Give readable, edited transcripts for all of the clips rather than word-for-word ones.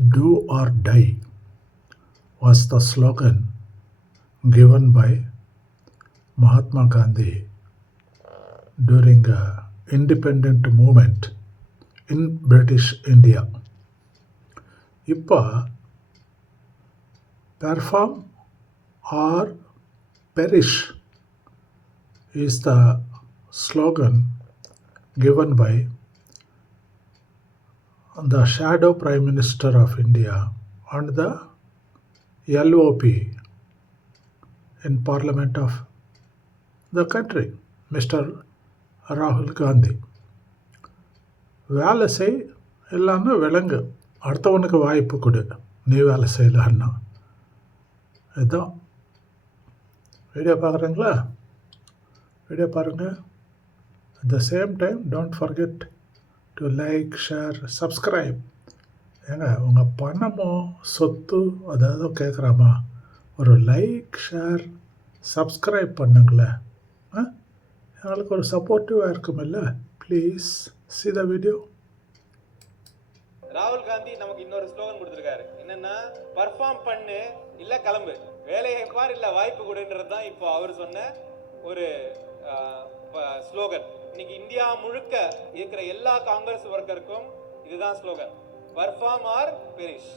Do or die was the slogan given by Mahatma Gandhi during a independent movement in British India. இப்போ perform or perish is the slogan given by the shadow Prime Minister of India and the LOP in Parliament of the country, Mr. Rahul Gandhi. வேலை செய் இல்லைன்னா விலங்கு, அடுத்தவனுக்கு வாய்ப்பு கொடு, நீ வேலை செய்யலான்னா. இதுதான். வீடியோ பார்க்குறீங்களா? வீடியோ பாருங்கள். At the same time, don't forget to like, share, subscribe. ஏங்க உங்கள் பணமோ சொத்து அதாவது கேட்குறாமா, ஒரு லைக், ஷேர், சப்ஸ்கிரைப் பண்ணுங்களேன். எங்களுக்கு ஒரு சப்போர்ட்டிவாக இருக்குமில்ல. Please see the video. ராகுல் காந்தி நமக்கு இன்னொரு ஸ்லோகன் கொடுத்துருக்காரு. என்னன்னா, பர்ஃபார்ம் பண்ணு இல்ல கிளம்பு, வேலையை பார் இல்ல வாய்ப்பு கொடுன்றது தான் இப்போ அவர் சொன்ன ஒரு ஸ்லோகன். இன்னைக்கு இந்தியா முழுக்க இருக்கிற எல்லா காங்கிரஸ் ஒர்க்கருக்கும் இதுதான் ஸ்லோகன். Perform R perish.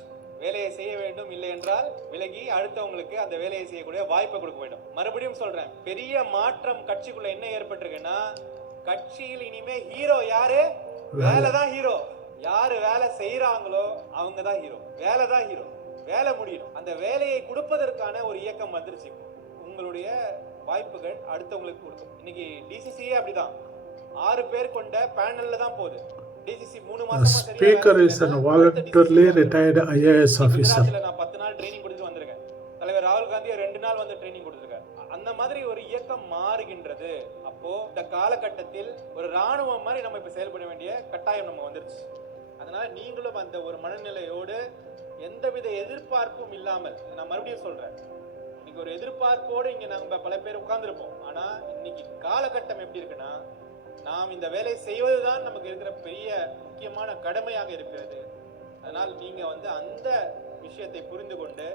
வேலையை செய்ய வேண்டும், இல்லை என்றால் விலகி அடுத்தவங்களுக்கு அந்த வேலையை செய்யக்கூடிய வாய்ப்பை கொடுக்க வேண்டும். மறுபடியும் சொல்றேன், பெரிய மாற்றம் கட்சிக்குள்ள என்ன ஏற்பட்டிருக்குன்னா, கட்சியில் இனிமே ஹீரோ யாரு? வேலை தான் ஹீரோ. யாரு வேலை செய்யறாங்களோ அவங்க தான் ஹீரோ. வேலை தான் ஹீரோ. வேலை முடியணும். அந்த வேலையை கொடுப்பதற்கான ஒரு இயக்கம் வந்துருச்சு. உங்களுடைய வாய்ப்புகள் அடுத்தவங்களுக்கு கொடுக்கும். இன்னைக்கு டிசிசியே அப்படிதான் 6 பேர் கொண்ட பேனல்ல தான் போகுது. டிசிசி 3 மாசமா speaker is a voluntarily retired IAS officer. நான் 10 நாள் ட்ரெய்னிங் கொடுத்து வந்திருக்கேன். தலைவர் ராகுல் காந்தி 2 நாள் வந்து ட்ரெய்னிங் கொடுத்திருக்காரு. அந்த மாதிரி ஒரு இயக்கம் மாறுகின்றது. அப்போ இந்த காலகட்டத்தில் ஒரு ராணுவம் மாதிரி நம்ம இப்ப செயல்பட வேண்டிய கட்டாயம் நம்ம வந்துருச்சு. அதனால நீங்களும் அந்த ஒரு மனநிலையோடு எந்தவித எதிர்பார்ப்பும் இல்லாமல், நான் மறுபடியும் சொல்றேன், இன்னைக்கு ஒரு எதிர்பார்ப்போடு இங்க நம்ம பல பேர் உட்கார்ந்துருப்போம். ஆனா இன்னைக்கு காலகட்டம் எப்படி இருக்குன்னா, நாம் இந்த வேலை செய்வதுதான் நமக்கு இருக்கிற பெரிய முக்கியமான கடமையாக இருக்கிறது. அதனால் நீங்க வந்து அந்த விஷயத்தை புரிந்து கொண்டு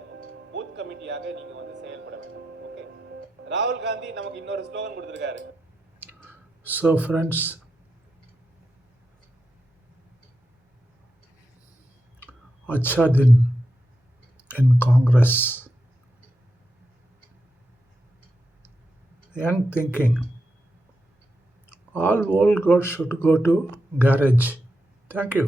பூத் கமிட்டியாக நீங்க வந்து செயல்பட வேண்டும். ஓகே, ராகுல் காந்தி நமக்கு இன்னொரு ஸ்லோகன் கொடுத்திருக்காரு. So friends, अच्छा दिन in Congress. Young thinking. All old gods should go to garage. Thank you.